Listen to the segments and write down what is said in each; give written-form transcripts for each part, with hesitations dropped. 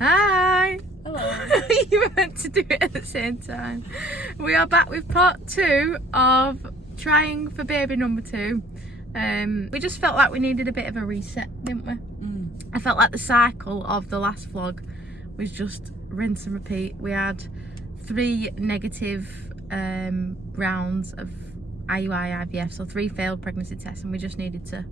Hi! Hello. You were meant to do it at the same time. We are back with part 2 of trying for baby number 2. We just felt like we needed a bit of a reset, didn't we? I felt like the cycle of the last vlog was just rinse and repeat. We had 3 negative rounds of IUI, IVF, so 3 failed pregnancy tests, and we just needed to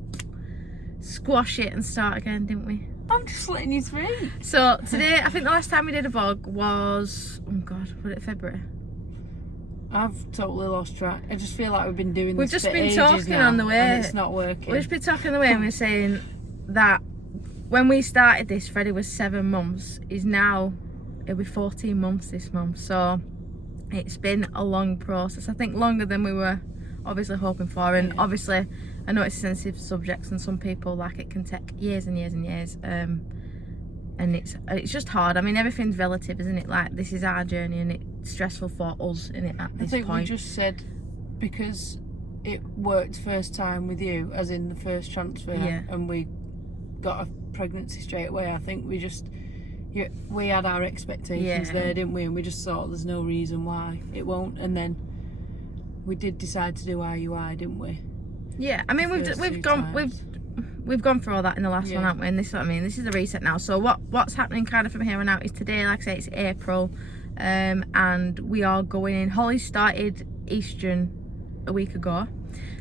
squash it and start again, didn't we? I'm just letting you through. So today, I think the last time we did a vlog was, oh god, was it February? I've totally lost track. I just feel like we've been doing We've this just for been ages talking now, on the way. and it's not working. We've just been talking on the way and we're saying that when we started this, Freddie was 7 months. He's now, it'll be 14 months this month. So it's been a long process. I think longer than we were obviously hoping for. And obviously, I know it's a sensitive subject and some people, like, it can take years and years and years. And it's just hard. I mean, everything's relative, isn't it? Like, this is our journey and it's stressful for us, isn't it, at this point? I think we just said, because it worked first time with you, as in the first transfer, and we got a pregnancy straight away. I think we just, we had our expectations there, didn't we? And we just thought there's no reason why it won't. And then we did decide to do IUI, didn't we? Yeah, I mean, we've gone through all that in the last one, haven't we? And this is what I mean. This is a reset now. So what's happening kind of from here on out is today, like I say, it's April, and we are going in. Holly started estrogen a week ago,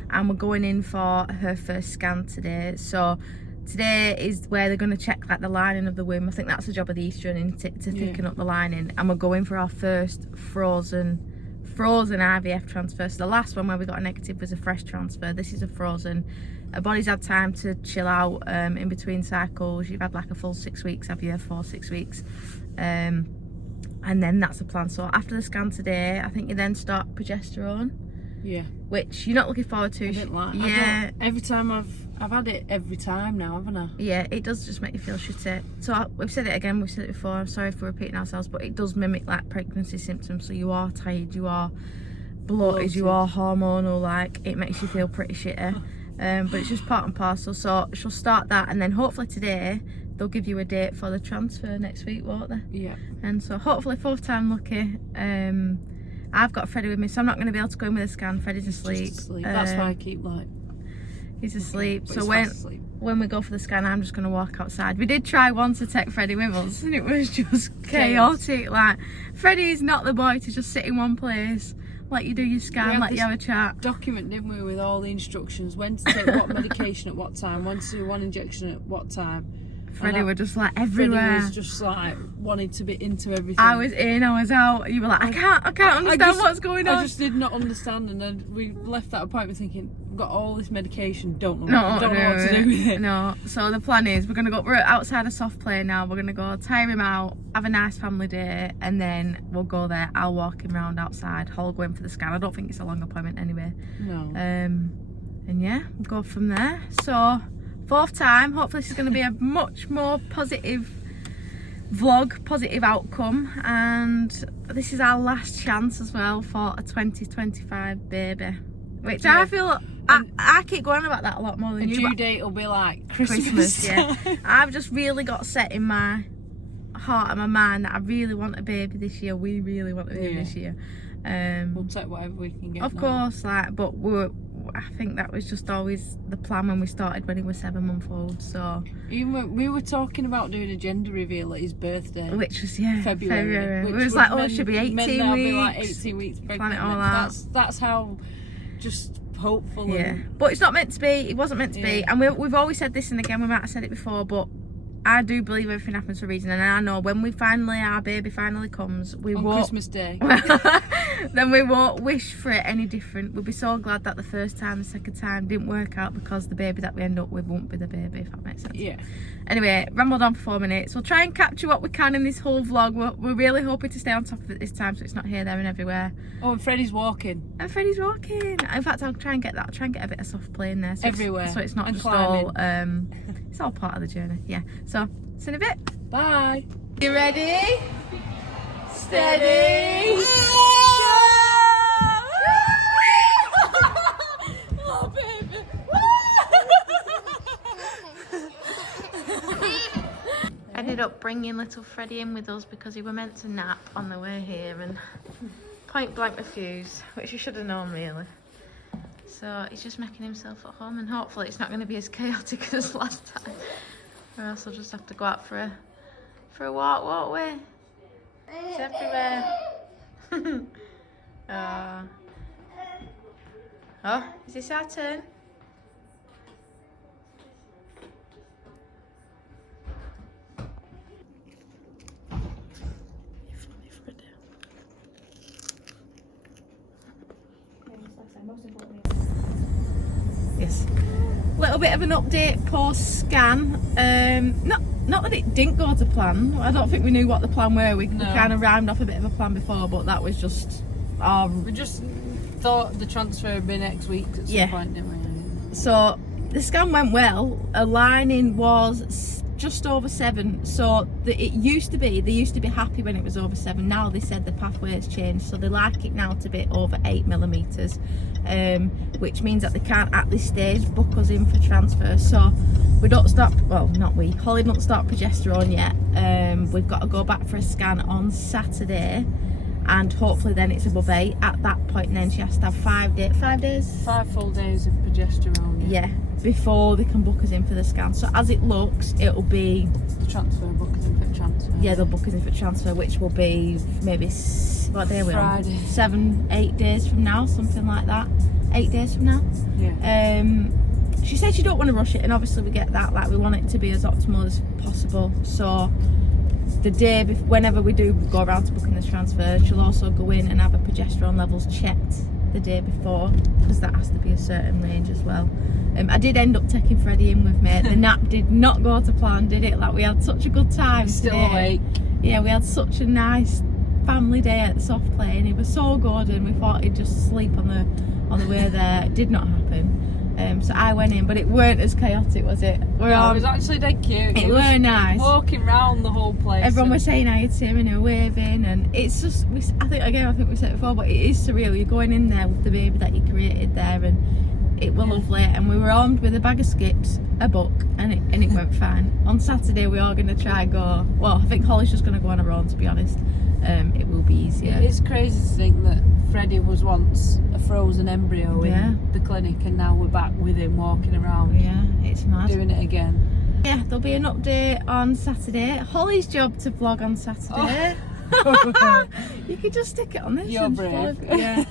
and we're going in for her first scan today. So today is where they're going to check like the lining of the womb. I think that's the job of the estrogen, to thicken up the lining. And we're going for our first frozen IVF transfer. So the last one where we got a negative was a fresh transfer. This is a frozen. Our body's had time to chill out in between cycles. You've had like a full 6 weeks, have you? 6 weeks. And then that's the plan. So after the scan today, I think you then start progesterone. Yeah. Which you're not looking forward to. I didn't like. Yeah. Every time I've had it every time now, haven't I? Yeah, it does just make you feel shitty. So we've said it again, we've said it before, I'm sorry for repeating ourselves, but it does mimic like pregnancy symptoms. So you are tired, you are bloated, you are hormonal, like it makes you feel pretty shitty. But it's just part and parcel. So she'll start that, and then hopefully today they'll give you a date for the transfer next week, won't they? Yeah. And so hopefully 4th time lucky. I've got Freddie with me, so I'm not going to be able to go in with a scan. Freddie's asleep. That's why I keep like, he's asleep. So when we go for the scan, I'm just going to walk outside. We did try once to take Freddie with us, and it was just chaotic. Like, Freddie's not the boy to just sit in one place, let you do your scan, let you have a chat. Document, didn't we, with all the instructions, when to take what medication at what time, when to do one injection at what time. Freddie were just like everywhere. Freddie was just like wanting to be into everything. I was in, I was out. You were like, I can't understand what's going on. I just did not understand, and then we left that appointment thinking, we've got all this medication, don't know what to do with it. No, so the plan is we're outside a soft play now. We're gonna go tire him out, have a nice family day, and then we'll go there. I'll walk him around outside. I'll go in for the scan. I don't think it's a long appointment anyway. No. And yeah, we'll go from there. So 4th time, hopefully this is going to be a much more positive vlog, positive outcome, and this is our last chance as well for a 2025 baby, which I feel I keep going about that a lot more than you. Due date will be like Christmas. I've just really got set in my heart and my mind that I really want a baby this year. We really want a baby this year. We'll take whatever we can get. Of course, like, but I think that was just always the plan when we started, when he was 7-month-old. So even we were talking about doing a gender reveal at his birthday, which was February. It was like, oh, it should be 18 weeks. Be like 18 weeks pregnant. Plan it all out. That's how just hopeful. But it's not meant to be. It wasn't meant to be. And we've always said this, and again we might have said it before, but I do believe everything happens for a reason, and I know when our baby finally comes, we won't, on Christmas Day, then we won't wish for it any different. We'll be so glad that the first time, the second time didn't work out, because the baby that we end up with won't be the baby, if that makes sense. Yeah. Anyway, rambled on for 4 minutes. We'll try and capture what we can in this whole vlog. We're really hoping to stay on top of it this time, so it's not here, there and everywhere. Oh, and Freddie's walking. In fact, I'll try and get a bit of soft play in there. So everywhere. So it's not just climbing. all, it's all part of the journey. Yeah. So, see you in a bit. Bye. You ready? Steady. Oh, baby. I did ended up bringing little Freddie in with us because he were meant to nap on the way here and point blank refused, which he should have known really. So he's just making himself at home, and hopefully it's not going to be as chaotic as last time, or else I'll just have to go out for a walk, won't we? It's everywhere. Oh, is this our turn? Yes. Little bit of an update post scan. Not that it didn't go to plan. I don't think we knew what the plan were. We kind of rhymed off a bit of a plan before, but that was just we just thought the transfer would be next week at some point, didn't we? So the scan went well. A lining was just over 7. So they used to be happy when it was over 7. Now they said the pathway has changed, so they like it now to be over 8mm, which means that they can't at this stage book us in for transfer. So we don't start, well, not we, Holly don't start progesterone yet. We've got to go back for a scan on Saturday, and hopefully then it's above 8 at that point, and then she has to have 5 full days of progesterone. Yeah, before they can book us in for the scan. So as it looks, it'll be the transfer, book us in for transfer. Yeah, they'll book us in for transfer, which will be maybe, what day are we on? Friday. 7-8 days from now, something like that. 8 days from now. Yeah. She said she don't want to rush it, and obviously we get that, like we want it to be as optimal as possible. So the day whenever we do go around to booking this transfer, she'll also go in and have her progesterone levels checked the day before, because that has to be a certain range as well. I did end up taking Freddie in with me. The nap did not go to plan, did it? Like, we had such a good time. Still today. awake. Yeah, we had such a nice family day at the soft play, and it was so good, and we thought he'd just sleep on the way there. It did not happen. So I went in, but it weren't as chaotic, was it? It was actually dead cute. It were nice. Walking round the whole place. Everyone was saying hi to him and they were waving, and it's just, I think we said it before, but it is surreal. You're going in there with the baby that you created there, and it was lovely. And we were armed with a bag of skips, a book, and it went fine. On Saturday we are going to try and go, well, I think Holly's just going to go on her own, to be honest. It will be easier. It's crazy to think that Freddie was once a frozen embryo in the clinic, and now we're back with him walking around. Yeah, it's mad. Doing it again. Yeah, there'll be an update on Saturday. Holly's job to vlog on Saturday. Oh. You could just stick it on this. You're brave. Vlog. Yeah.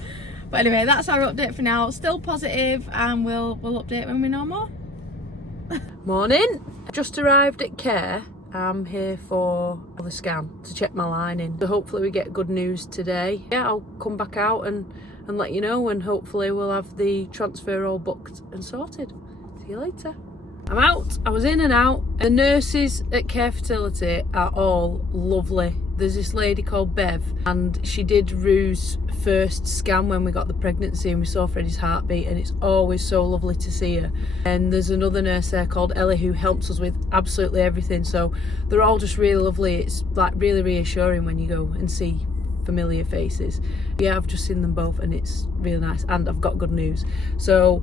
But anyway, that's our update for now. Still positive, and we'll update when we know more. Morning. Just arrived at care. I'm here for the scan to check my lining. So hopefully we get good news today. Yeah, I'll come back out and let you know, and hopefully we'll have the transfer all booked and sorted. See you later. I'm out. I was in and out. The nurses at Care Fertility are all lovely. There's this lady called Bev, and she did Rue's first scan when we got the pregnancy, and we saw Freddie's heartbeat, and it's always so lovely to see her. And there's another nurse there called Ellie who helps us with absolutely everything, so they're all just really lovely. It's like really reassuring when you go and see familiar faces. Yeah, I've just seen them both, and it's really nice, and I've got good news. So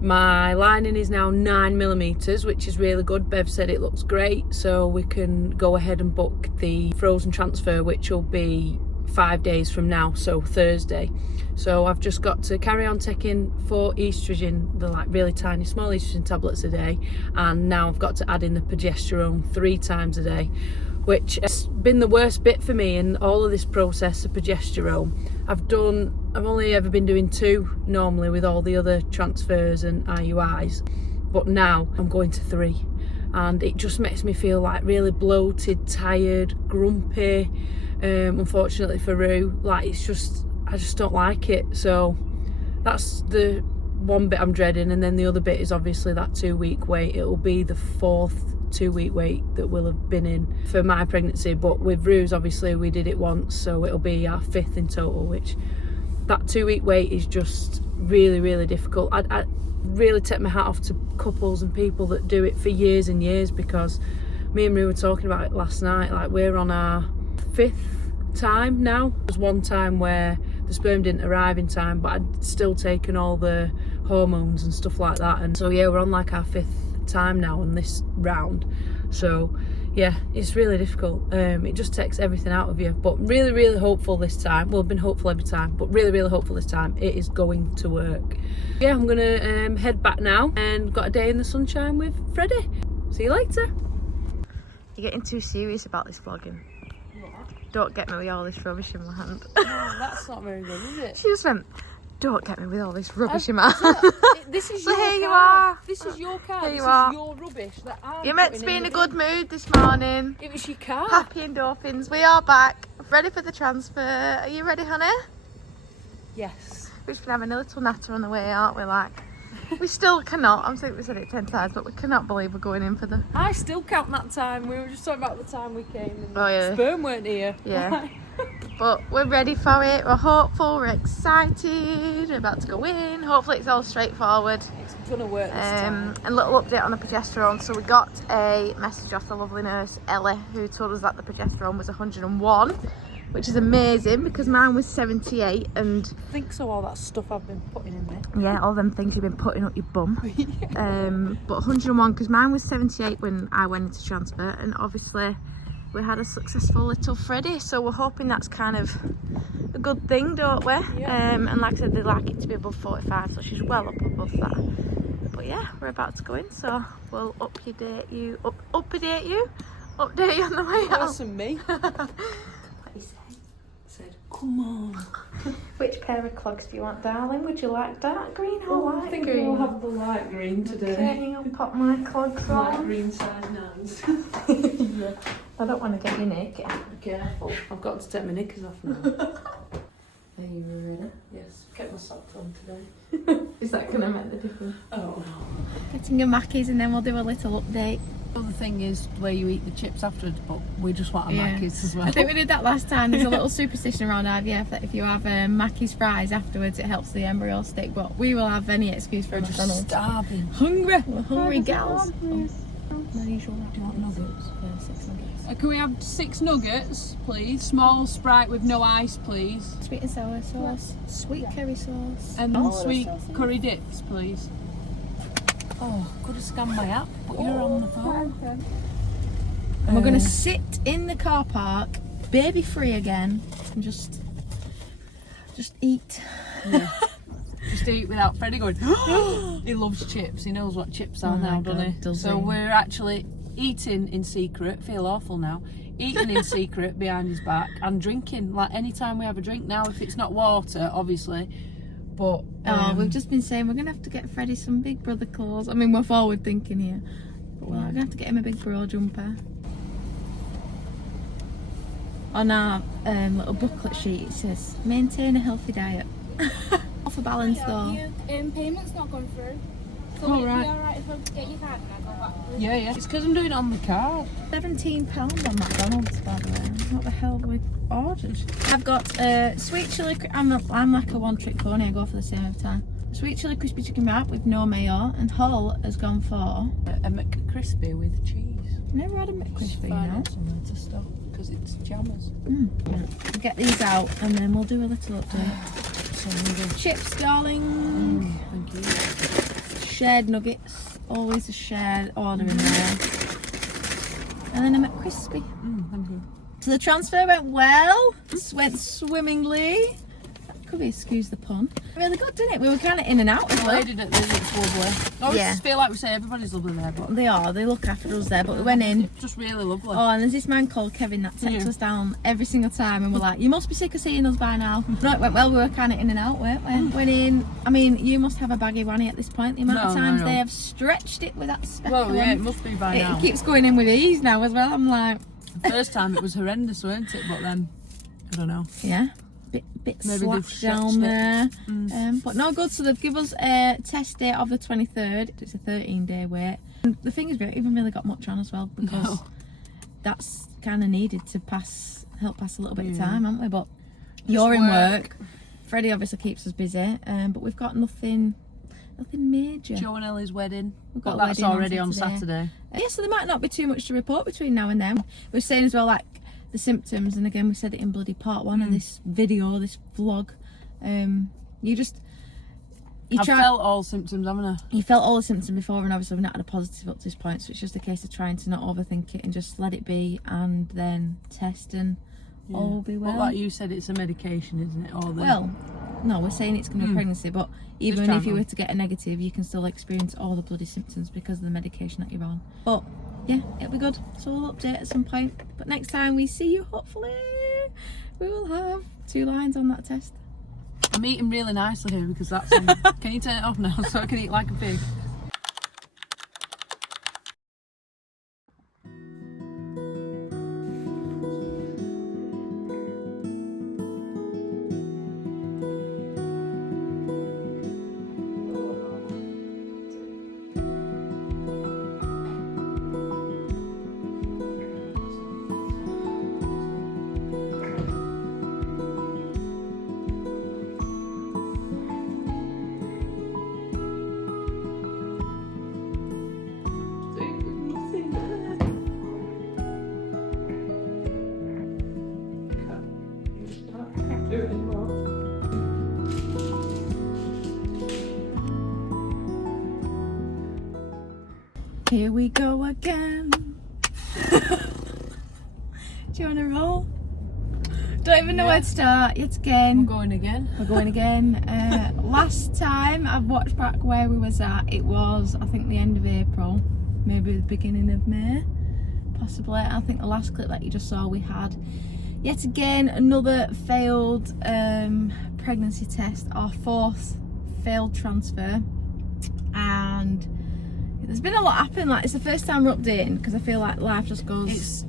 my lining is now 9mm, which is really good. Bev said it looks great, so we can go ahead and book the frozen transfer, which will be 5 days from now, so Thursday. So I've just got to carry on taking 4 estrogen, the like really tiny small estrogen tablets a day, and now I've got to add in the progesterone 3 times a day, which has been the worst bit for me in all of this process of progesterone. I've only ever been doing 2 normally with all the other transfers and IUIs, but now I'm going to 3, and it just makes me feel like really bloated, tired, grumpy. Unfortunately for Rue, like I just don't like it. So that's the one bit I'm dreading, and then the other bit is obviously that 2-week wait. It'll be the 4th 2-week wait that we'll have been in for my pregnancy, but with Rue's obviously we did it once, so it'll be our 5th in total, which that 2-week wait is just really, really difficult. I really take my hat off to couples and people that do it for years and years, because me and Rue were talking about it last night, like we're on our 5th time now. There was one time where the sperm didn't arrive in time, but I'd still taken all the hormones and stuff like that, and so yeah, we're on like our 5th time now on this round. So yeah, it's really difficult. It just takes everything out of you. But really, really hopeful this time. Well, I've been hopeful every time, but really, really hopeful this time. It is going to work. Yeah, I'm gonna head back now and got a day in the sunshine with Freddie. See you later. You're getting too serious about this vlogging. Don't get me with all this rubbish in my hand. No, that's not very good, is it? She just went, don't get me with all this rubbish in my hand. This is So your here car. you are. This is your car. Here This you are. is your rubbish that I'm You're meant to putting be in a the good bin. mood this morning. It was your car. Happy endorphins. We are back. Ready for the transfer. Are you ready, honey? Yes. We've just been having a little natter on the way, aren't we? Like, we still cannot. I'm saying we said it 10 times, but we cannot believe we're going in for the. I still count that time. We were just talking about the time we came. And Oh, yeah. Sperm weren't here. Yeah. But we're ready for it. We're hopeful. We're excited. We're about to go in. Hopefully, it's all straightforward. It's gonna work this time. A little update on the progesterone. So we got a message off the lovely nurse Ellie, who told us that the progesterone was 101, which is amazing because mine was 78. And I think so. All that stuff I've been putting in there. yeah, all them things you've been putting up your bum. But 101 because mine was 78 when I went into transfer, and obviously we had a successful little Freddie, so we're hoping that's kind of a good thing, don't we? Yeah. And like I said, they like it to be above 45, so she's well up above that. But yeah, we're about to go in, so we'll update you on the way out. Listen, me. What you say? Said, come on. Which pair of clogs do you want, darling? Would you like dark green or light I think green? we'll have the light green today. Okay, I'll pop my clogs Light on. green size 9s. Yeah. I don't want to get you naked. Be careful. I've got to take my knickers off now. Are you ready? Yes. Kept my socks on today. Is that going to make the difference? Oh no. Getting a Mackies and then we'll do a little update. The other thing is where you eat the chips afterwards, but we just want a Yeah. Mackies as well. I think we did that last time. There's a little superstition around IVF that if you have Mackey's fries afterwards, it helps the embryo stick. But we will have any excuse for We're a just McDonald's. starving. Hungry. We're hungry gals. No, you sure? Do you want nuggets? 6 nuggets. Can we have 6 nuggets, please? Small Sprite with no ice, please. Sweet and sour sauce. Sweet curry sauce. And Oh, sweet sauce. curry dips, please. Oh, could have scanned my app, but you're on the phone. And we're going to sit in the car park, baby free again, and just eat. Yeah. Just eat without Freddie going, he loves chips. He knows what chips are Oh my now, doesn't he? God, does So he? we're actually eating in secret. Feel awful now. Eating in secret behind his back and drinking. Like anytime we have a drink now, if it's not water, obviously. But We've just been saying we're going to have to get Freddie some Big Brother clothes. I mean, we're forward thinking here. But we're going to have to get him a Big Bro jumper. On our little booklet sheet it says, maintain a healthy diet. Off a balance though. Payment's not gone through. So Oh, it'd right. be alright if I get your card and I go back through. yeah. It's because I'm doing it on the card. £17 on McDonald's, by the way. What the hell have we ordered? I've got sweet chili. I'm like a one-trick pony. I go for the same every time. Sweet chili crispy chicken wrap with no mayo, and Hull has gone for. A McCrispy with cheese. Never had a McCrispy, you Find know. out somewhere to stop because it's jammers. We'll get these out and then we'll do a little update. Chips, darling. Thank you. Shared nuggets. Always a shared order in there. And then a McCrispy. Thank you. So the transfer went well. Went swimmingly. Could be excuse the pun. Really good, didn't it? We were kind of in and out as The well. lady that lives, it's lovely. I always Yeah. feel like we say everybody's lovely there, but They are. They look after us there. But we went in. just really lovely. Oh, and there's this man called Kevin that takes us down every single time, and we're like, you must be sick of seeing us by now. No, it went well. We were kind of in and out, weren't we? Went in. I mean, you must have a baggy wanny at this point. The amount of No, times no. they have stretched it with that speculum. Well, yeah, it must be by now. It keeps going in with ease now as well. I'm like, First time it was horrendous, weren't it? But then, I don't know. yeah, bit Maybe slack they've down stretched there. it. But no good. So they've given us a test date of the 23rd. It's a 13-day wait. And the thing is, we haven't even really got much on as well because No. that's kind of needed to help pass a little bit of Yeah. time, haven't we? But you're in work. Freddie obviously keeps us busy, but we've got nothing major. Joe and Ellie's wedding. We've got But a that's wedding on already on Saturday. Saturday. Yeah, so there might not be too much to report between now and then. We're saying as well, like the symptoms, and again we said it in bloody part 1 of this video, this vlog. You just I've felt all symptoms, haven't I? You felt all the symptoms before, and obviously we've not had a positive up to this point, so it's just a case of trying to not overthink it and just let it be, and then test, and all will be well. But like you said, it's a medication, isn't it? Well, no, we're saying it's going to be pregnancy, but even if you were to get a negative, you can still experience all the bloody symptoms because of the medication that you're on. But yeah, it'll be good. So we'll update at some point. But next time we see you, hopefully, we will have 2 lines on that test. I'm eating really nicely here because that's... Can you turn it off now so I can eat like a pig? Here we go again. Do you want to roll? Don't even know where to start yet again. We're going again. We're going again. Last time I've watched back where we was at, it was, I think, the end of April, maybe the beginning of May, possibly. I think the last clip that you just saw, we had yet again another failed pregnancy test, our 4th failed transfer, and there's been a lot happen. Like, it's the first time we're updating because I feel like life just goes. It's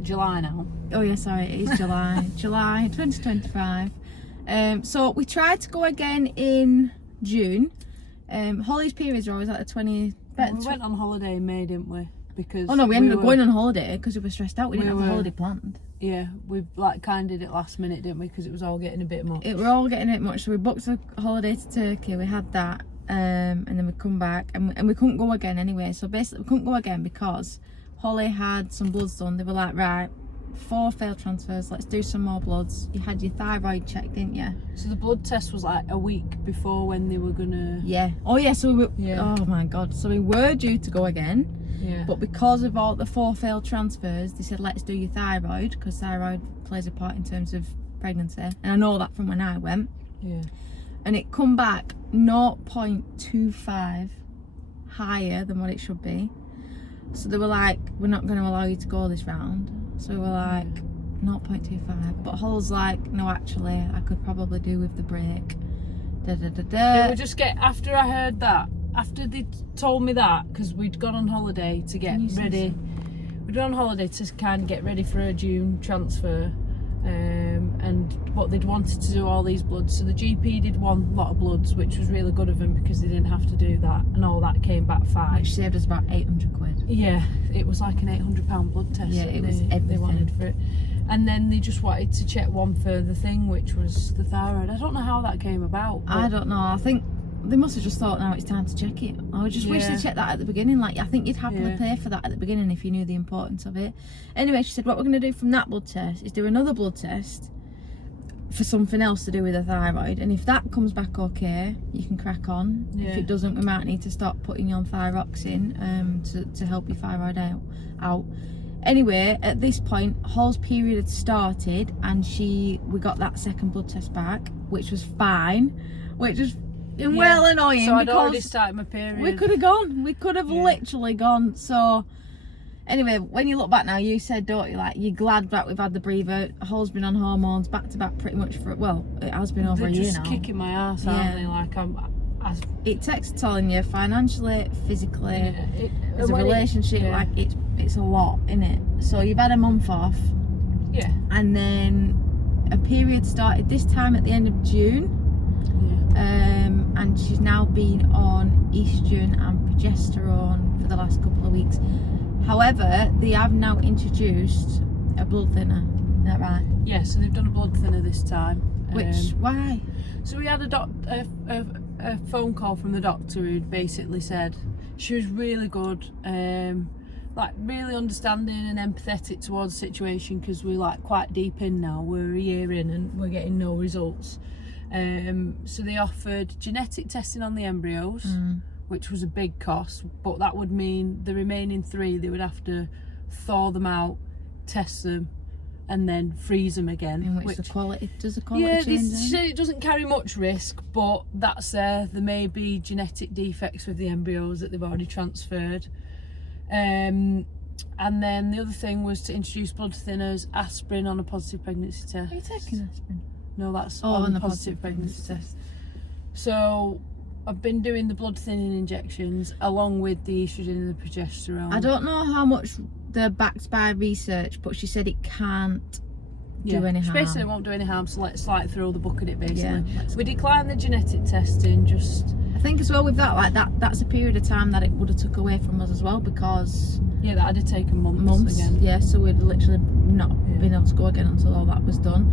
July now. Oh yeah, sorry, it is July. July 2025. So we tried to go again in June. Holly's periods are always like the 20. We went on holiday in May, didn't we? Because we ended up going on holiday because we were stressed out. We didn't have a holiday planned. Yeah, we like kind of did it last minute, didn't we? Because it was all getting a bit much. It were all getting a bit much. So we booked a holiday to Turkey. We had that. And then we come back and we couldn't go again anyway. So basically we couldn't go again because Holly had some bloods done. They were like, right, 4 failed transfers, let's do some more bloods. You had your thyroid checked, didn't you? So the blood test was like a week before when they were gonna... Yeah. Oh yeah, so we were... Yeah. Oh my God. So we were due to go again. Yeah. But because of all the 4 failed transfers, they said, let's do your thyroid, because thyroid plays a part in terms of pregnancy. And I know that from when I went. Yeah. And it come back 0.25 higher than what it should be. So they were like, we're not going to allow you to go this round. So we were like, 0.25. But Hull's like, no, actually, I could probably do with the break. It would just get, after I heard that, after they told me that, because we'd gone on holiday to get ready. We'd gone on holiday to kind of get ready for a June transfer. And what they'd wanted to do all these bloods, so the GP did one lot of bloods, which was really good of them because they didn't have to do that, and all that came back fine, which saved us about 800 quid. Yeah, it was like an £800 blood test. Yeah, it was everything they wanted for it. And then they just wanted to check one further thing, which was the thyroid. I don't know how that came about. I don't know. I think they must have just thought now it's time to check it. I just wish they checked that at the beginning. Like, I think you'd happily pay for that at the beginning if you knew the importance of it. Anyway, she said what we're going to do from that blood test is do another blood test for something else to do with the thyroid, and if that comes back okay, you can crack on. If it doesn't, we might need to stop putting you on thyroxine to help your thyroid out. Anyway, at this point, Hall's period had started, and we got that second blood test back, which was fine, which was well annoying. So I'd already started my period. We could have gone. We could have literally gone. So anyway, when you look back now, you said, don't you, like, you're glad that we've had the breather. Hall's been on hormones back to back pretty much for, well, it has been over a year now. They're just kicking my ass, aren't they? Like, it takes telling you financially, physically, as a relationship, like it's a lot, innit? So you've had a month off. Yeah. And then a period started this time at the end of June. And she's now been on estrogen and progesterone for the last couple of weeks. However, they have now introduced a blood thinner. Is that right? Yeah, so they've done a blood thinner this time. Why? So we had a phone call from the doctor who'd basically said she was really good, like really understanding and empathetic towards the situation, because we're like quite deep in now. We're a year in and we're getting no results. So they offered genetic testing on the embryos, which was a big cost, but that would mean the remaining 3, they would have to thaw them out, test them, and then freeze them again. In which the quality, does the quality change? Yeah, it doesn't carry much risk, but that's there may be genetic defects with the embryos that they've already transferred. And then the other thing was to introduce blood thinners, aspirin on a positive pregnancy test. Are you taking aspirin? No, that's on the positive pregnancy test. So I've been doing the blood thinning injections along with the estrogen and the progesterone. I don't know how much they're backed by research, but she said it can't do any harm. She basically won't do any harm, so let's like throw the book at it basically. Yeah, we declined the genetic testing, just... I think as well with that, like that's a period of time that it would have took away from us as well, because... Yeah, that had taken months again. Yeah, so we'd literally not been able to go again until all that was done.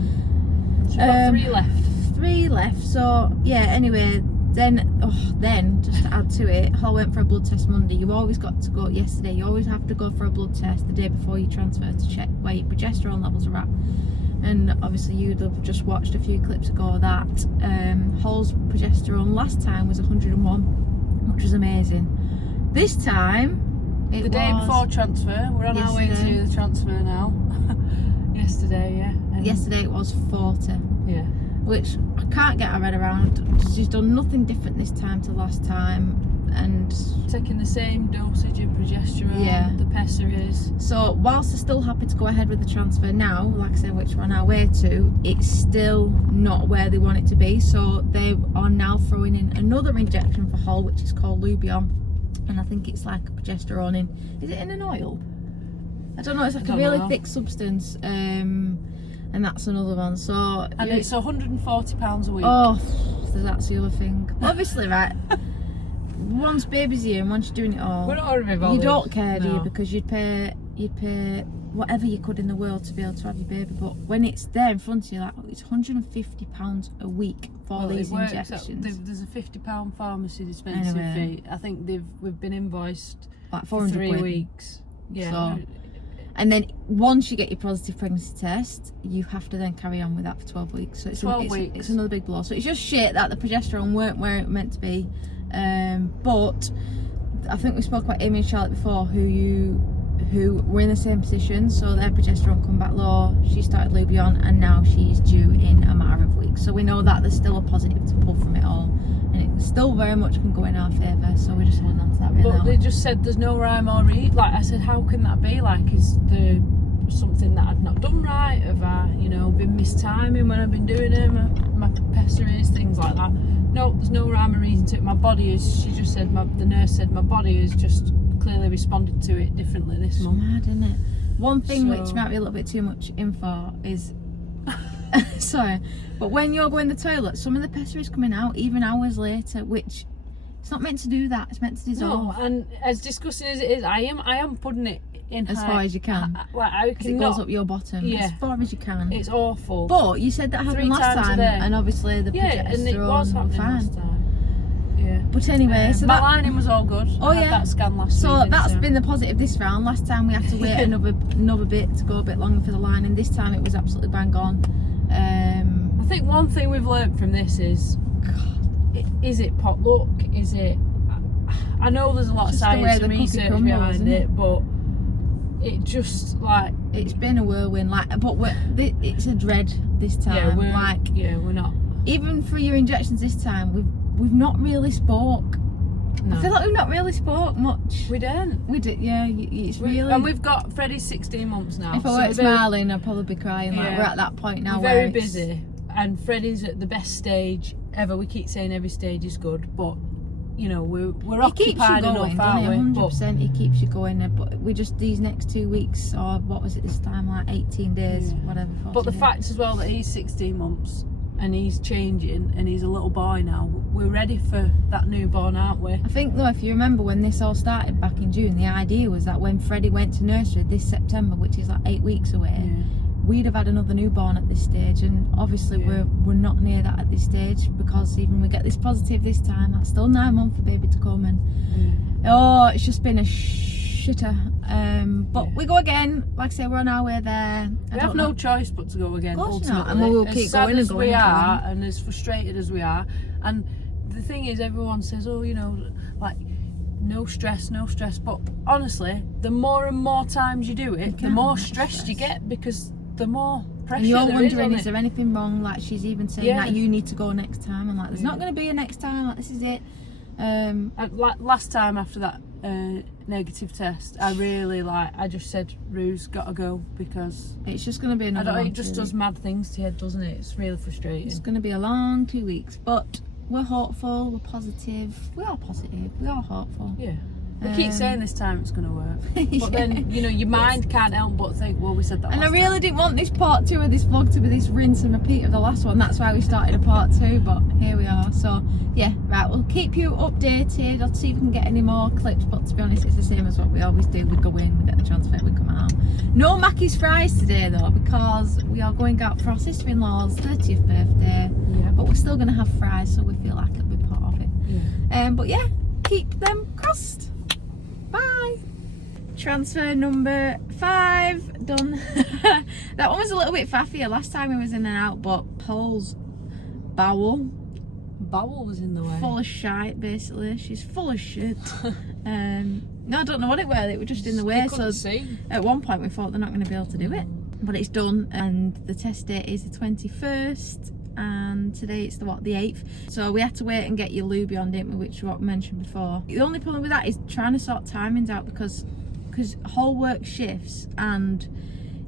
So we've got 3 left. 3 left, so yeah, anyway... Then, just to add to it, Hall went for a blood test Monday. You've always got to go, yesterday, you always have to go for a blood test the day before you transfer to check where your progesterone levels are at. And obviously you'd have just watched a few clips ago of that. Hall's progesterone last time was 101, which was amazing. This time, the day before transfer, we're on our way to do the transfer now. Yesterday, yeah. Yesterday it was 40. Yeah. Which I can't get my head around. She's done nothing different this time to last time, and taking the same dosage of progesterone, the pessaries. So whilst they're still happy to go ahead with the transfer now, like I said, which we're on our way to, it's still not where they want it to be. So they are now throwing in another injection for Hall, which is called Lubion, and I think it's like a progesterone is it in an oil? I don't know, it's like a really thick substance. And that's another one. So it's £140 a week. Oh, that's the other thing. Obviously, right. Once baby's here and once you're doing it all, we're not already bothered. You don't care, do you? Because you'd pay whatever you could in the world to be able to have your baby. But when it's there in front of you, like it's £150 a week for these injections. There's a £50 pharmacy dispensing fee. I think we've been invoiced like for 3 weeks. Yeah. So, and then once you get your positive pregnancy test, you have to then carry on with that for 12 weeks. So it's 12 weeks. It's another big blow. So it's just shit that the progesterone weren't where it meant to be. But I think we spoke about Amy and Charlotte before, who were in the same position. So their progesterone come back low. She started Lubion, and now she's due in a matter of weeks. So we know that there's still a positive to pull from it all, and it still very much can go in our favour. So we're just holding on to that. Really. But they just said there's no rhyme or reason. Like I said, how can that be? Like, is there something that I've not done right? Have I, been mistiming when I've been doing it? My pessaries, things like that. No, there's no rhyme or reason to it. My body is. She just said. The nurse said my body has just clearly responded to it differently this month. It's mad, isn't it? One thing which might be a little bit too much info is. Sorry, but when you're going to the toilet, some of the pessaries coming out even hours later, which it's not meant to do that. It's meant to dissolve. No, and as disgusting as it is, I am putting it in as far as you can. Because it goes up your bottom as far as you can. It's awful. But you said that happened last time, and obviously the progesterone and it was happening fine. last time. Yeah. But anyway, so my lining was all good. Oh, I had that scan last week. So that's been the positive this round. Last time we had to wait another bit to go a bit longer for the lining. This time it was absolutely bang on. I think one thing we've learned from this is it pot luck? Is it? I know there's a lot of science and research behind it, but it just like it's been a whirlwind. But it's a dread this time. We're not. Even for your injections this time, we've not really spoke. No. I feel like we've not really spoke much. We don't. We did, yeah. It's really. And we've got Freddie's 16 months now. If I weren't smiling, I'd probably be crying. Like we're at that point now. We're very busy, and Freddie's at the best stage ever. We keep saying every stage is good, but we're occupied enough, aren't we? 100%. He keeps you going. But we just these next 2 weeks, or what was it this time? Like 18 days, whatever. But the fact as well that he's 16 months. And he's changing, and he's a little boy now. We're ready for that newborn, aren't we? I think though, if you remember when this all started back in June, the idea was that when Freddie went to nursery this September, which is like 8 weeks away, we'd have had another newborn at this stage. And obviously we're not near that at this stage, because even we get this positive this time, that's still 9 months for baby to come. And it's just been a shitter. But we go again. Like I say, we're on our way there. We have no choice but to go again. Of course ultimately. not. And we'll keep as sad going as and we going are, and and as frustrated as we are, and the thing is, everyone says, "Oh, you know, like no stress, no stress." But honestly, the more and more times you do it, the more stressed you get, because the more pressure and you're there wondering, is there anything wrong? Like, she's even saying that you need to go next time. I'm like, there's not going to be a next time. Like, this is it. Like last time after that negative test, I just said, Rue's gotta go, because it's just going to be another it just does mad things to you, doesn't it? It's really frustrating. It's going to be a long 2 weeks, but we're hopeful, we're positive, we are hopeful. Yeah. We keep saying this time it's going to work, but then, you know, your mind can't help but think, well, we said that and last I really didn't want this part 2 of this vlog to be this rinse and repeat of the last one. That's why we started a part 2, but here we are. So yeah, right, we'll keep you updated. I'll see if we can get any more clips, but to be honest, it's the same as what we always do. We go in, we get the transfer, we come out. No Mackey's fries today though, because we are going out for our sister-in-law's 30th birthday. Yeah. But we're still going to have fries, so we feel like it'll be part of it. Yeah. But yeah, keep them crossed. Bye. Transfer number 5 done. That one was a little bit faffier last time we was in and out, but Paul's bowel was in the way. full of shite, basically. She's full of shit. No, I don't know what it was. It was just in the way. So at one point we thought they're not going to be able to do it, but it's done, and the test date is the 21st. And today it's the 8th, so we had to wait and get your Lubion, didn't we, which is what we mentioned before. The only problem with that is trying to sort timings out, because whole work shifts, and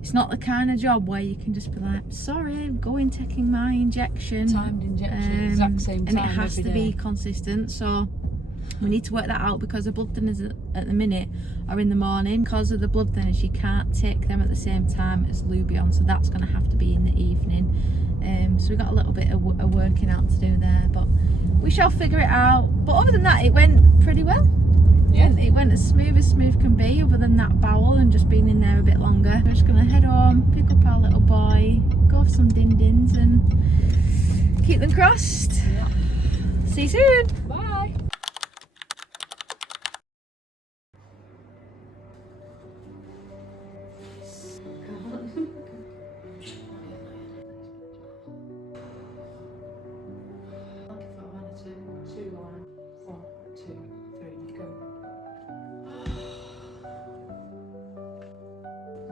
it's not the kind of job where you can just be like, sorry, go in taking my injection, timed injection, exact same time, and it has to be consistent. So we need to work that out, because the blood thinners at the minute are in the morning. Because of the blood thinners, you can't take them at the same time as Lubion, so that's going to have to be in the evening. So we got a little bit of working out to do there, but we shall figure it out. But other than that, it went pretty well. Yeah, it went as smooth can be, other than that bowel and just being in there a bit longer. We're just gonna head home, pick up our little boy, go for some din-dins and keep them crossed. Yeah. See you soon. Bye.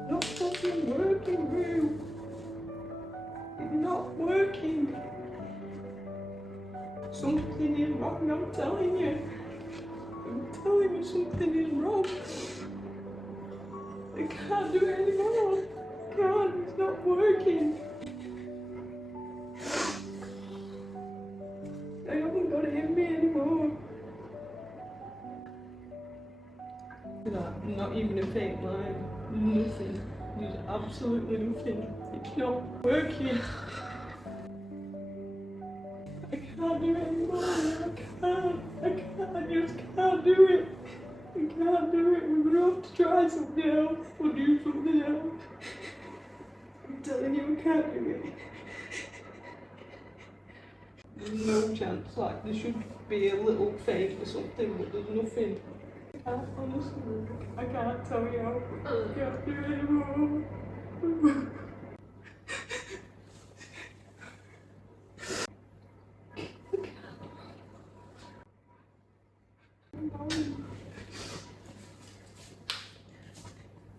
Not fucking working, Rue. It's not working. Something is wrong, I'm telling you. I'm telling you, something is wrong. I can't do it anymore. I can't, it's not working. I haven't got it in me anymore. Not even a fake line. Nothing. There's absolutely nothing. It's not working. I can't do it anymore. I just can't do it. I can't do it. We're gonna have to try something else or do something else. I'm telling you, I can't do it. There's no chance. Like, there should be a little fake or something, but there's nothing. Honestly, I can't tell you. I can't do it anymore.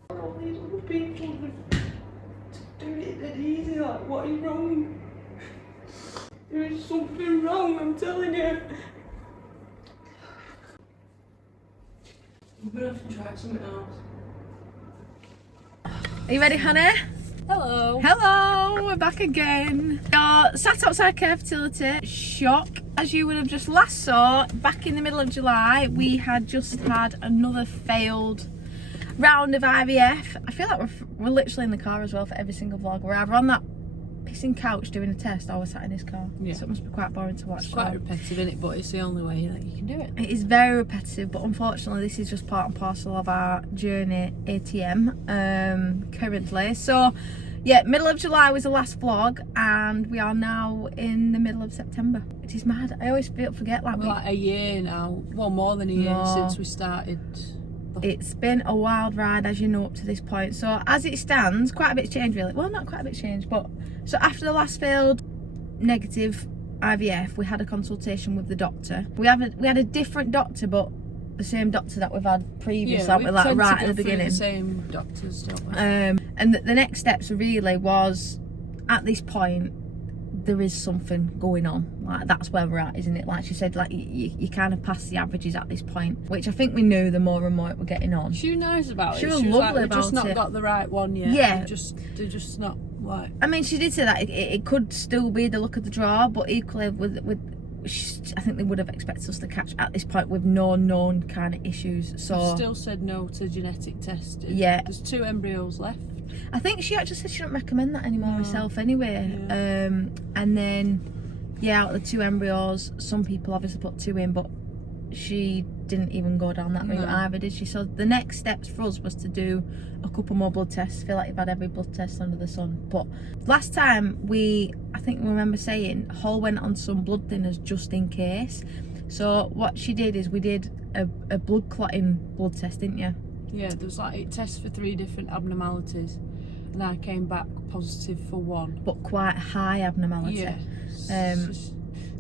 All these other people doing it that easy. Like, what is wrong? There is something wrong, I'm telling you. I'm gonna have to try something else. Are you ready, honey? Hello. Hello, we're back again. You're sat outside Care Fertility. Shock. As you would have just last saw, back in the middle of July, we had just had another failed round of IVF. I feel like we're literally in the car as well for every single vlog. We're either on that pissing couch doing a test, or we're sat in his car. Yeah. So it must be quite boring to watch. It's quite repetitive, isn't it? But it's the only way that you can do it. It is very repetitive, but unfortunately this is just part and parcel of our journey ATM currently. So yeah, middle of July was the last vlog, and we are now in the middle of September. It is mad. I always forget We're like a year now. Well, more than a year since we started It's been a wild ride, as you know, up to this point. So as it stands, quite a bit's changed really. Well, not quite a bit's changed, but so after the last failed negative IVF, we had a consultation with the doctor. We had a different doctor, but the same doctor that we've had previously, yeah, we like right at the through beginning. The same doctors, don't we? And the next steps really was, at this point, there is something going on. Like, that's where we're at, isn't it? Like she said, like you kind of past the averages at this point, which I think we knew the more and more it were getting on. She was nice about it. She was lovely like, about we've just not it. got the right one yet. Yeah. They're just not like. I mean, she did say that it could still be the look of the draw, but equally I think they would have expected us to catch at this point with no known kind of issues. So I've still said no to genetic testing. Yeah. There's 2 embryos left. I think she actually said she don't recommend that anymore herself anyway. Yeah. And then out of the 2 embryos, some people obviously put 2 in, but she didn't even go down that route either, did she? So the next steps for us was to do a couple more blood tests. I feel like you've had every blood test under the sun. But last time I think we remember saying Hall went on some blood thinners just in case. So what she did is we did a blood clotting blood test, didn't you? Yeah, there was like it tests for 3 different abnormalities, and I came back positive for 1. But quite high abnormality. Yeah.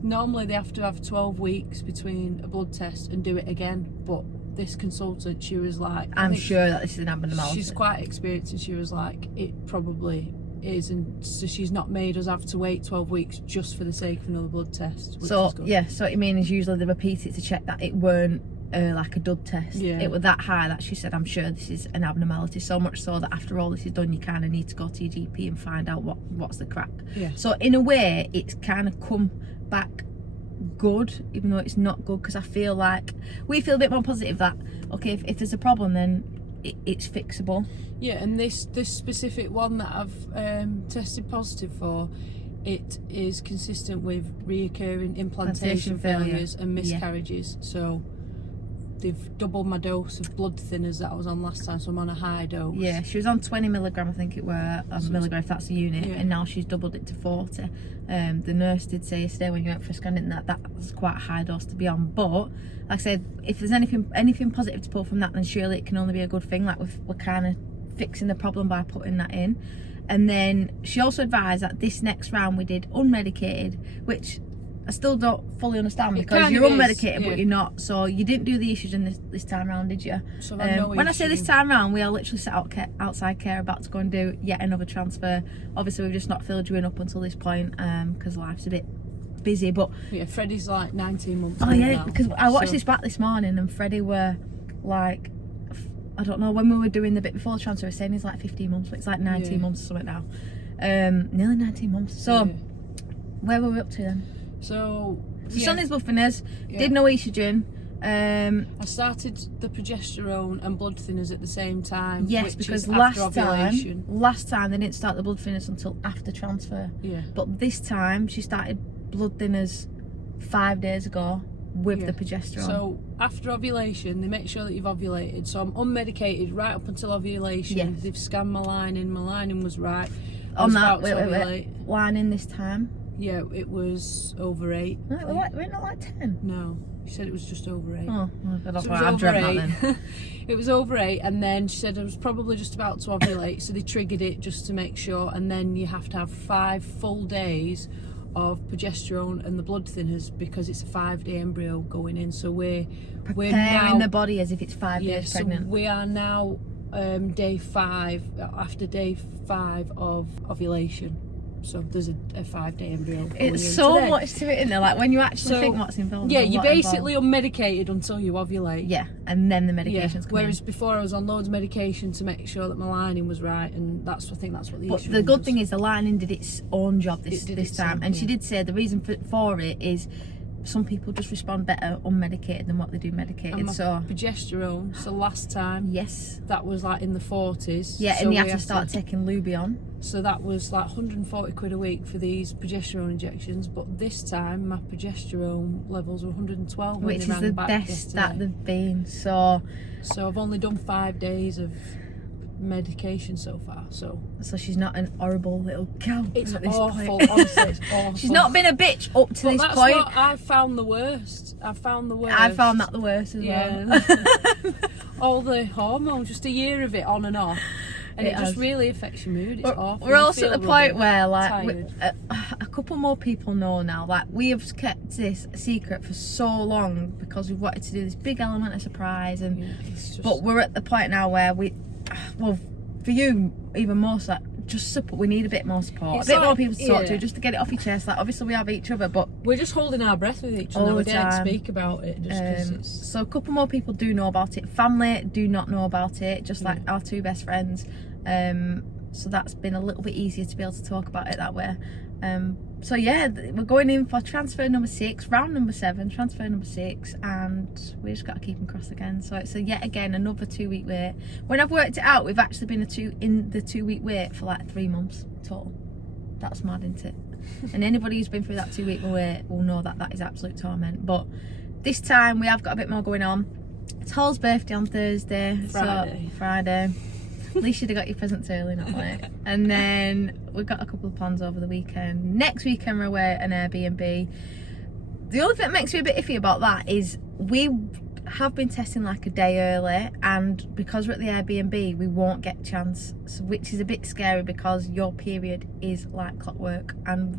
Normally they have to have 12 weeks between a blood test and do it again, but this consultant, she was like, I'm sure that this is an abnormality. She's quite experienced, and she was like, it probably is, and so she's not made us have to wait 12 weeks just for the sake of another blood test. So yeah, so what you mean is usually they repeat it to check that it weren't like a dud test. Yeah. It was that high that she said, I'm sure this is an abnormality, so much so that after all this is done, you kind of need to go to your GP and find out what's the crack. Yeah. So in a way, it's kind of come back good, even though it's not good, because I feel like we feel a bit more positive that okay, if there's a problem, then it's fixable. Yeah, and this specific one that I've tested positive for, it is consistent with reoccurring implantation failures and miscarriages. So they've doubled my dose of blood thinners that I was on last time, so I'm on a high dose. Yeah, she was on 20 milligram, I think it were, milligram if that's a unit, and now she's doubled it to 40. The nurse did say yesterday when you went for a scan that's quite a high dose to be on, but like I said, if there's anything positive to pull from that, then surely it can only be a good thing. Like we're kind of fixing the problem by putting that in. And then she also advised that this next round we did unmedicated, which I still don't fully understand, because you're unmedicated but you're not. So you didn't do the estrogen this time round, did you? So when I say this time round, we are literally set out outside care about to go and do yet another transfer. Obviously we've just not filled you in up until this point because life's a bit busy. But yeah, Freddie's like 19 months old now, because I watched so this back this morning, and Freddie were like, I don't know, when we were doing the bit before the transfer, we were saying he's like 15 months, but it's like 19 months or something now. Nearly 19 months. So where were we up to then? So Sonny's blood thinners, did no estrogen. I started the progesterone and blood thinners at the same time. Yes, because last time they didn't start the blood thinners until after transfer. Yeah. But this time she started blood thinners 5 days ago with the progesterone. So after ovulation, they make sure that you've ovulated. So I'm unmedicated right up until ovulation. Yes. They've scanned my lining. My lining was right. On that, wait, lining this time? Yeah, it was over 8. No, we're not like 10. No, she said it was just over 8. Oh, that's So why I've dreamt that then. It was over 8, and then she said I was probably just about to ovulate, so they triggered it just to make sure. And then you have to have 5 full days of progesterone and the blood thinners, because it's a 5-day embryo going in. So we're preparing the body as if it's 5 days pregnant. So we are now day 5, after day 5 of ovulation. So there's a 5-day embryo. It's so much to it, isn't there? Like when you actually think what's involved. Yeah, you're basically unmedicated until you ovulate. Yeah, and then the medication's coming. Whereas before I was on loads of medication to make sure that my lining was right, and I think that's what the issue was. But the good thing is the lining did its own job this time, and she did say the reason for it is some people just respond better unmedicated than what they do medicated. And my so progesterone, so last time, yes, that was like in the 40s. Yeah, so and you have to start taking Lubion. So that was like 140 quid a week for these progesterone injections. But this time my progesterone levels were 112, which is the best that they've been. So I've only done 5 days of medication so far, so she's not an horrible little cow. it's at this awful. point. Honestly, it's awful. She's not been a bitch up to But this that's point. what I found the worst. I found that the worst as well. All the hormones, just a year of it on and off, and it just really affects your mood. It's awful. We're You also feel at the point rubbish, where like tired. a couple more people know now. Like we have kept this a secret for so long because we wanted to do this big element of surprise, and It's just, but we're at the point now where well, for you even more so, just support. We need a bit more support, It's a bit more like- people to talk yeah. to, just to get it off your chest. Like obviously we have each other, but we're just holding our breath with each All other. We the don't time. speak about it just because it's. so a couple more people do know about it. Family do not know about it, just like our two best friends. So that's been a little bit easier to be able to talk about it that way. So yeah, we're going in for transfer number 6, round number 7, transfer number 6, and we just got to keep them crossed again. So it's yet again another 2-week wait. When I've worked it out, we've actually been in the 2-week wait for like 3 months total. That's mad, isn't it? And anybody who's been through that 2-week wait will know that that is absolute torment. But this time we have got a bit more going on. It's Hall's birthday on Thursday. Friday. So Friday. At least you'd have got your presents early, not late. And then we've got a couple of plans over the weekend. Next weekend we're away at an Airbnb. The only thing that makes me a bit iffy about that is we have been testing like a day early, and because we're at the Airbnb we won't get a chance, so, which is a bit scary because your period is like clockwork, and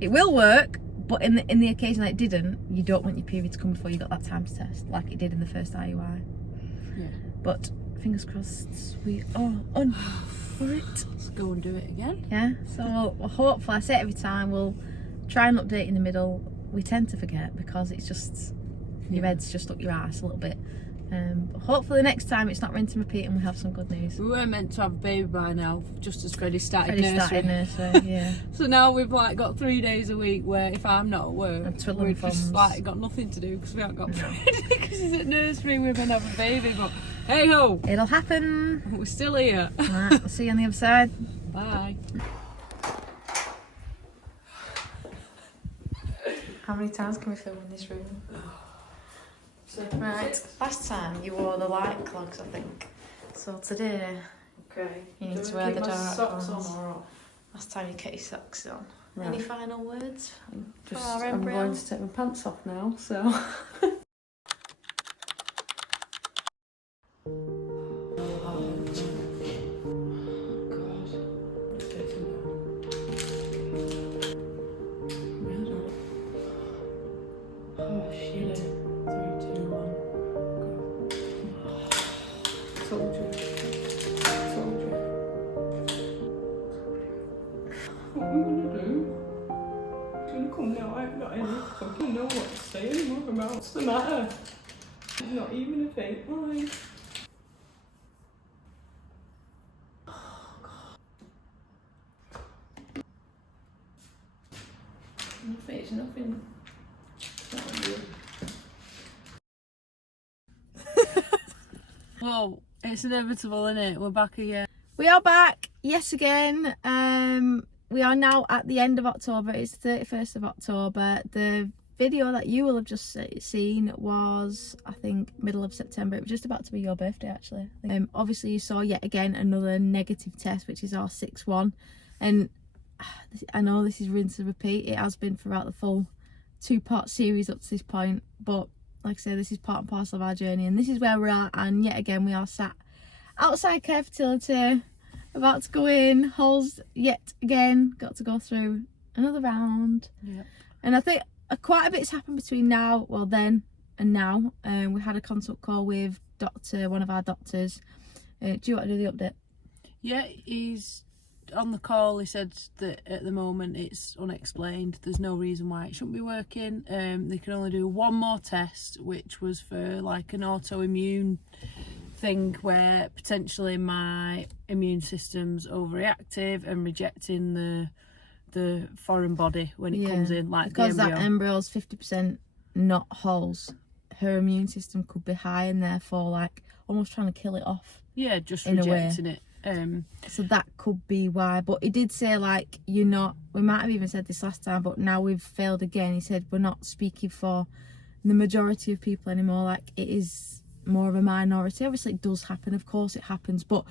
it will work, but in the occasion that it didn't, you don't want your period to come before you got that time to test like it did in the first IUI. Yeah. But fingers crossed we are on for it. Let's go and do it again. Yeah, so we'll hopefully, I say it every time, we'll try and update in the middle. We tend to forget because it's just your head's just up your ass a little bit. But hopefully next time it's not rinse and repeat and we have some good news. We were meant to have a baby by now, just as Freddie started nursery. Yeah. So now we've like got 3 days a week where if I'm not at work, And twiddling we've thumbs. just like got nothing to do because we haven't got Freddie because he's at nursery. We're going to have a baby, but hey ho, It'll happen. we're still here. Right, we'll see you on the other side. Bye. How many times can we film in this room? Right, last time you wore the light clogs, I think. So today, Okay. you need to wear the dark socks ones. on or off? Last time you kept your socks on. Right. Any final words? Just, our I'm embryo? going to take my pants off now, so. Oh, shit. 3, 2, 1. Told you. Told you. What am I gonna do? It's gonna come now. I haven't got any fucking know what to say anymore about what's the matter. Not even a fake line. Nothing, it's nothing. Well, it's inevitable, isn't it? We're back again. We are back, yes again. We are now at the end of October. It's the 31st of October. The video that you will have just seen was, I think, middle of September. It was just about to be your birthday, actually. Obviously, you saw yet again another negative test, which is our 6th one. And I know this is rinse and repeat. It has been throughout the full 2-part series up to this point. But like I say, this is part and parcel of our journey. And this is where we are. And yet again, we are sat outside Care Fertility, about to go in. Hall's yet again got to go through another round. Yeah. And I think quite a bit's happened between then and now. We had a consult call with one of our doctors. Do you want to do the update? Yeah, he's on the call. He said that at the moment it's unexplained. There's no reason why it shouldn't be working. They can only do one more test, which was for like an autoimmune thing where potentially my immune system's overreactive and rejecting the foreign body when it comes in, like because the embryo. that embryo's 50% not Hall's. Her immune system could be high and therefore like almost trying to kill it off. Yeah, just in a way. rejecting it. So that could be why. But he did say like, you're not, we might have even said this last time, but now we've failed again. He said we're not speaking for the majority of people anymore. Like, it is more of a minority. Obviously it does happen, of course it happens, but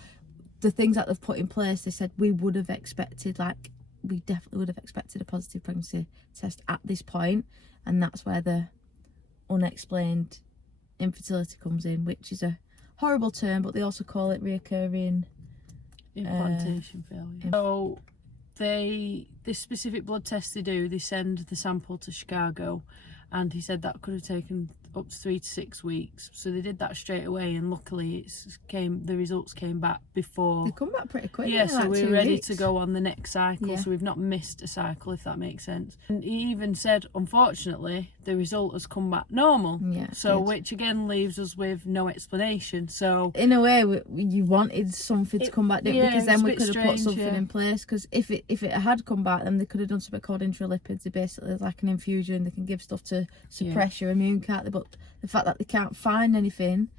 the things that they've put in place, they said we definitely would have expected a positive pregnancy test at this point, and that's where the unexplained infertility comes in, which is a horrible term, but they also call it reoccurring implantation failure. So this specific blood test they send the sample to Chicago, and he said that could have taken up to 3 to 6 weeks. So they did that straight away, and luckily the results came back before. They come back pretty quick. Yeah, so like we're 2 ready weeks. to go on the next cycle. Yeah. So we've not missed a cycle, if that makes sense. And he even said, unfortunately, the result has come back normal. Yeah. So good. which again leaves us with no explanation. So in a way, you wanted something to come back, didn't we? Because then we could have put something in place. Because if it had come back, then they could have done something called intralipids. They basically like an infusion. They can give stuff to suppress your immune, can't they? But the fact that they can't find anything,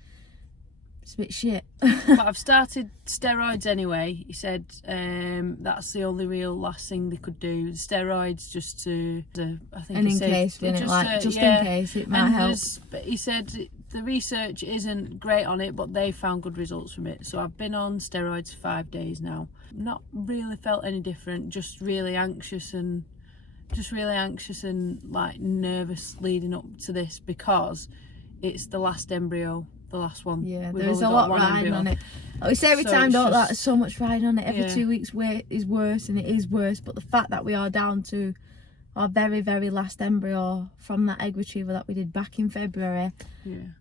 it's a bit shit. But I've started steroids anyway. He said that's the only real last thing they could do. The steroids just to, I think, And in case, in case it might help. But he said the research isn't great on it, but they found good results from it. So I've been on steroids for 5 days now. Not really felt any different. Just really anxious and like nervous leading up to this, because it's the last embryo, the last one. Yeah, We've there's a only lot got one riding embryo. on it. We say every So time, it's don't just- there's so much riding on it. Every Yeah. 2 weeks wait is worse, and it is worse. But the fact that we are down to our very, very last embryo from that egg retrieval that we did back in February,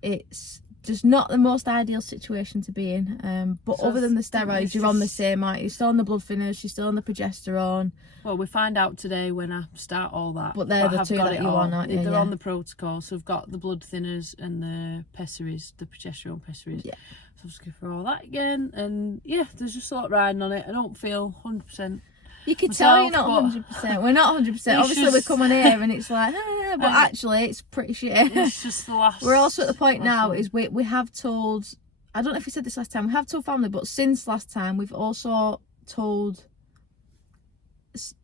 it's just not the most ideal situation to be in. But So other than the I think steroids, it's you're on the just- same, aren't you? You're still on the blood thinners, you're still on the progesterone. Well, we find out today when I start all that. But they're the I've two got that it you all. want, aren't you? They're Yeah. on the protocol, so we've got the blood thinners and the pessaries, the progesterone pessaries. Yeah. So I'll just go for all that again, and yeah, there's just a lot riding on it. I don't feel 100%. You can tell you're myself, not but 100%. We're not 100%. it's Obviously, we just- come on here and it's like, but And actually, it's pretty shit. It's just the last. We're also at the point last now one. is we have told, I don't know if we said this last time, we have told family, but since last time we've also told,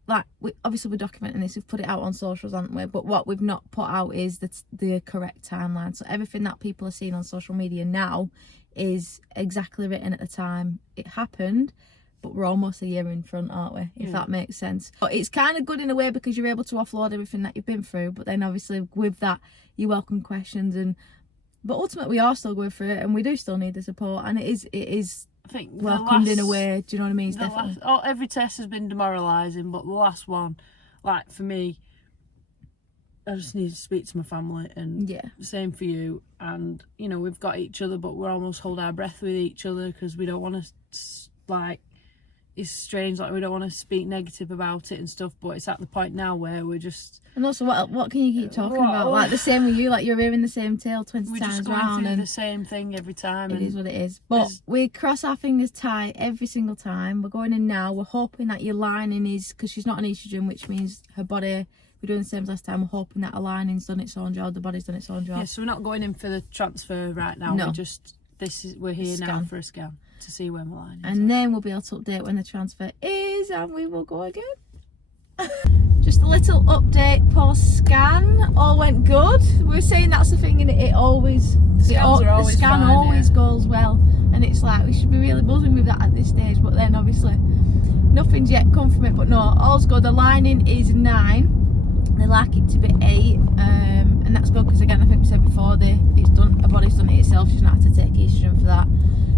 like, obviously we're documenting this, we've put it out on socials, haven't we? But what we've not put out is the correct timeline. So everything that people are seeing on social media now is exactly written at the time it happened, but we're almost a year in front, aren't we? If that makes sense. But it's kind of good in a way because you're able to offload everything that you've been through, but then obviously with that you welcome questions, but ultimately we are still going through it, and we do still need the support, and it is I think welcomed in a way. Do you know what I mean? It's definitely every test has been demoralising, but the last one, like for me, I just need to speak to my family, and yeah. same for you. And you know, we've got each other, but we're almost hold our breath with each other because we don't want to, like, it's strange, like we don't want to speak negative about it and stuff, but it's at the point now where we're just, And also, what can you keep talking about? Like the same with you, like you're hearing the same tale 20 we're times just going round, through and the same thing every time. it And is what it is. But we cross our fingers tight every single time. We're going in now. We're hoping that your lining is, because she's not an estrogen, which means her body, we're doing the same as last time. We're hoping that her lining's done its own job, the body's done its own job. yeah, so we're not going in for the transfer right now. No. We're just, we're here now Scan. for a scan to see when we're lining. And then we'll be able to update when the transfer is, and we will go again. Just a little update post scan. All went good. We were saying that's the thing, and it always, Scans are always the scan fine, always yeah. goes well, and it's like we should be really buzzing with that at this stage. But then obviously nothing's yet come from it. But no, all's good. The lining is 9. They like it to be 8, and that's good because again, I think we said before, it's done. Her body's done it itself. She's not had to take estrogen for that.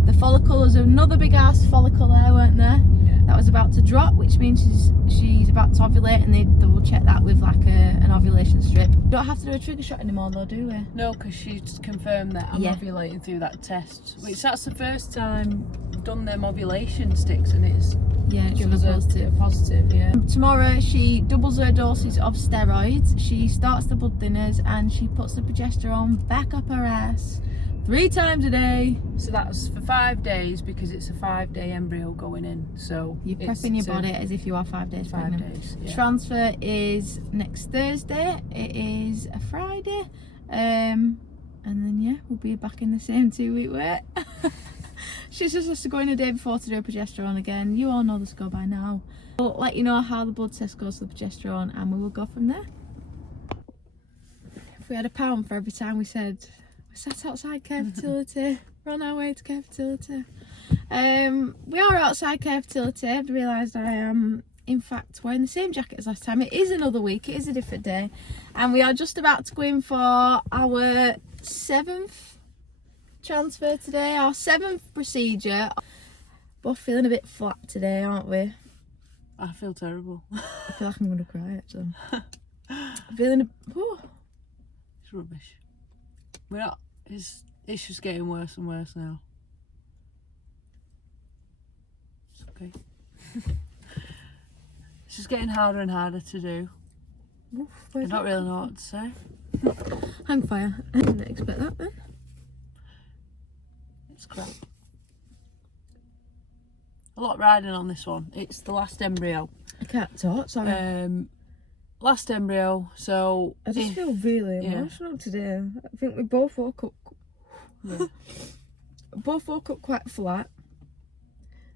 The follicle, was another big ass follicle there, weren't there? Yeah. That was about to drop, which means she's about to ovulate, and they double check that with like an ovulation strip. Don't have to do a trigger shot anymore though, do we? No, because she's confirmed that I'm Yeah. ovulating through that test. Which that's the first time I've done them ovulation sticks, and it's Yeah, it's given us positive. a positive, yeah. Tomorrow she doubles her doses of steroids, she starts the blood thinners, and she puts the progesterone back up her ass 3 times a day. So that's for 5 days because it's a 5-day embryo going in. So You're it's prepping your to body as if you are 5 days 5 pregnant. days. Yeah. Transfer is next Thursday. It is a Friday. And then yeah, we'll be back in the same 2-week wait. She just has to go in a day before to do a progesterone again. You all know the score by now. We'll let you know how the blood test goes for the progesterone, and we will go from there. If we had £1 for every time we said we sat outside Care Fertility, We're on our way to Care Fertility. We are outside Care Fertility. I've realised I am, in fact, wearing the same jacket as last time. It is another week, it is a different day. And we are just about to go in for our 7th transfer today, our 7th procedure. Both feeling a bit flat today, aren't we? I feel terrible. I feel like I'm going to cry, actually. I'm feeling It's rubbish. We're not. It's just getting worse and worse now. It's okay. It's just getting harder and harder to do. I don't really know what to say. Hang fire. I didn't expect that then. It's crap. A lot riding on this one. It's the last embryo. I can't talk, sorry. Last embryo, so I just feel really emotional today. I think we both woke up. Yeah. Both woke up quite flat,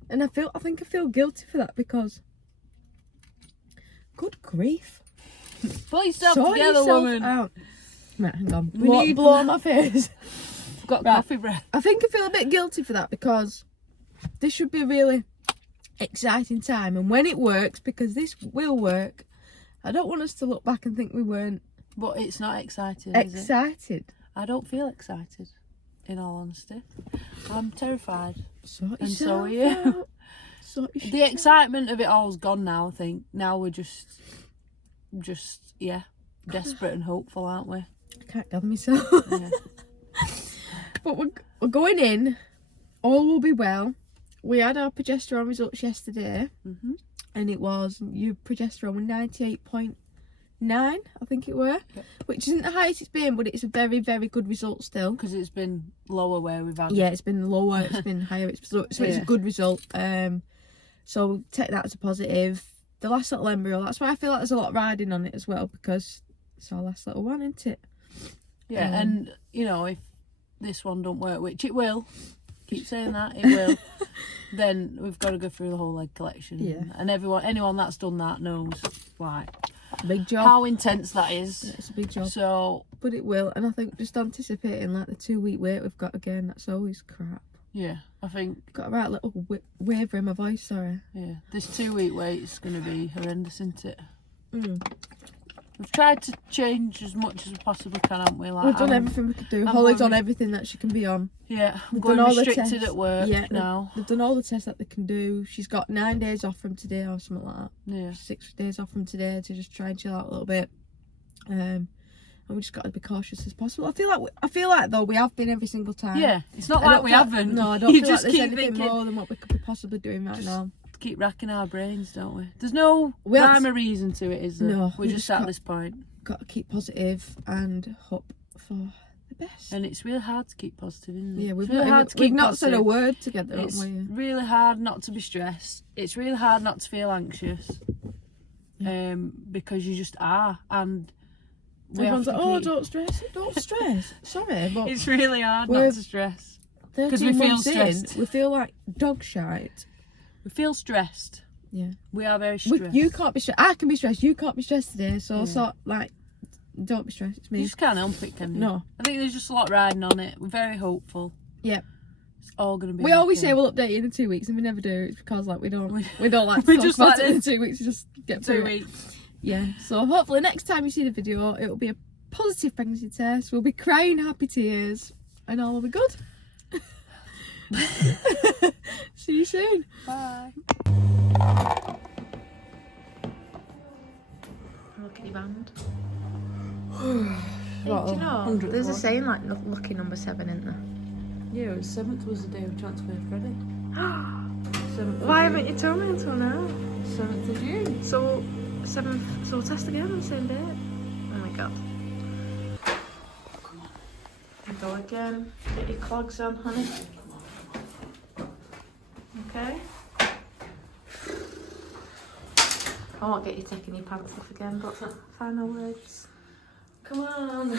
and I think I feel guilty for that because, good grief, Pull yourself sort together, yourself woman. out. Right, hang on. We Blow on my face. I've got Right. coffee breath. I think I feel a bit guilty for that because this should be a really exciting time, and when it works, because this will work, I don't want us to look back and think we weren't But it's not exciting, is it? excited. I don't feel excited, in all honesty. I'm terrified. Sort And so yourself are you. out. Sort The yourself excitement of it all's gone now, I think. Now we're just desperate and hopeful, aren't we? I can't gather myself. Yeah. But we're going in. All will be well. We had our progesterone results yesterday, Mm-hmm. and it was your progesterone was 98.9, I think it were, Yep. which isn't the highest it's been, but it's a very, very good result still. Because it's been lower where we've had Yeah, it's been lower, it's been higher, so it's a Yeah. good result. So take that as a positive. The last little embryo, that's why I feel like there's a lot riding on it as well, because it's our last little one, isn't it? Yeah, and you know, if this one don't work, which it will, keep saying that, it will, then we've got to go through the whole egg collection. Yeah. And anyone that's done that knows like Big job. how intense that is. It's a big job. So But it will, and I think just anticipating like the 2-week wait we've got again, that's always crap. yeah, I think Got a right little waver in my voice, sorry. this 2-week wait is going to be horrendous, isn't it? Mm. We've tried to change as much as we possibly can, haven't we? Like, We've done everything we could do. I'm Holly's going on everything that she can be on. Yeah, I'm We've going done all the restricted tests. at work Yeah, now. They've done all the tests that they can do. She's got 9 days off from today or something like that. Yeah. 6 days off from today to just try and chill out a little bit. And we just got to be cautious as possible. I feel like though we have been every single time. Yeah, it's not I like don't we feel- haven't. No, I don't You feel like just there's keep anything thinking, more than what we could be possibly doing right now. keep racking our brains, don't we? There's no We had- rhyme or reason to it, is there? No, We're we just just at got- this point. Got to keep positive and hope for the best. And it's really hard to keep positive, isn't it? Yeah, we've it's really hard to we've keep not said a positive. word together, It's haven't we? really hard not to be stressed. It's really hard not to feel anxious. Because you just are. And we have Everyone's to like, oh, keep- don't stress. Sorry, but It's really hard We're- not to stress. 'cause 13 we feel months in, stressed. we feel like dog shite. We feel stressed. Yeah. We are very stressed. You can't be stressed. I can be stressed. You can't be stressed today. So Yeah. sort like, don't be stressed. It's You me. just can't help it, can you? No. I think there's just a lot riding on it. We're very hopeful. Yep. It's all going to be We always okay. say we'll update you in 2 weeks, and we never do. It's because like we don't like to we talk just about like it in this. 2 weeks. Just get 2 through it. weeks. Yeah. So hopefully next time you see the video, it will be a positive pregnancy test. We'll be crying happy tears, and all will be good. See you soon. Bye. Look at your band. What, Do you know? 100th There's a one? saying like lucky number 7, isn't there? Yeah, it was 7th was the day we transferred Freddie. 7th Why of haven't you told me until now? June. 7th of June. So 7th. So we'll test again on the same date. Oh my god. Come on. Go again. Get your clogs on, honey. Okay. I won't get you taking your pants off again, but final words. Come on.